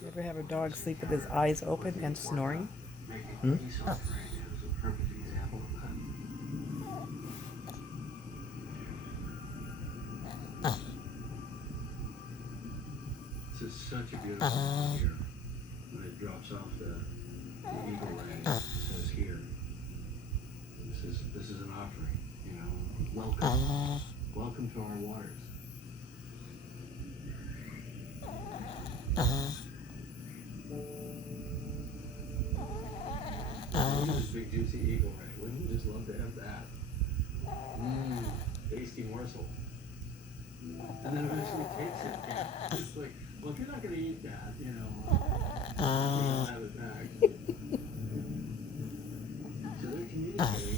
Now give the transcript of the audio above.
You ever have a dog sleep with his eyes open and snoring? Hmm? This is such a beautiful song here. When it drops off the eagle ray, it says here. This is an offering, you know. Welcome to our waters. Look at this big juicy eagle ray. Wouldn't you just love to have that? Mmm, tasty morsel. And then eventually takes it. Yeah. It's like, well, if you're not going to eat that, you know, I'll have it back. So they're communicating.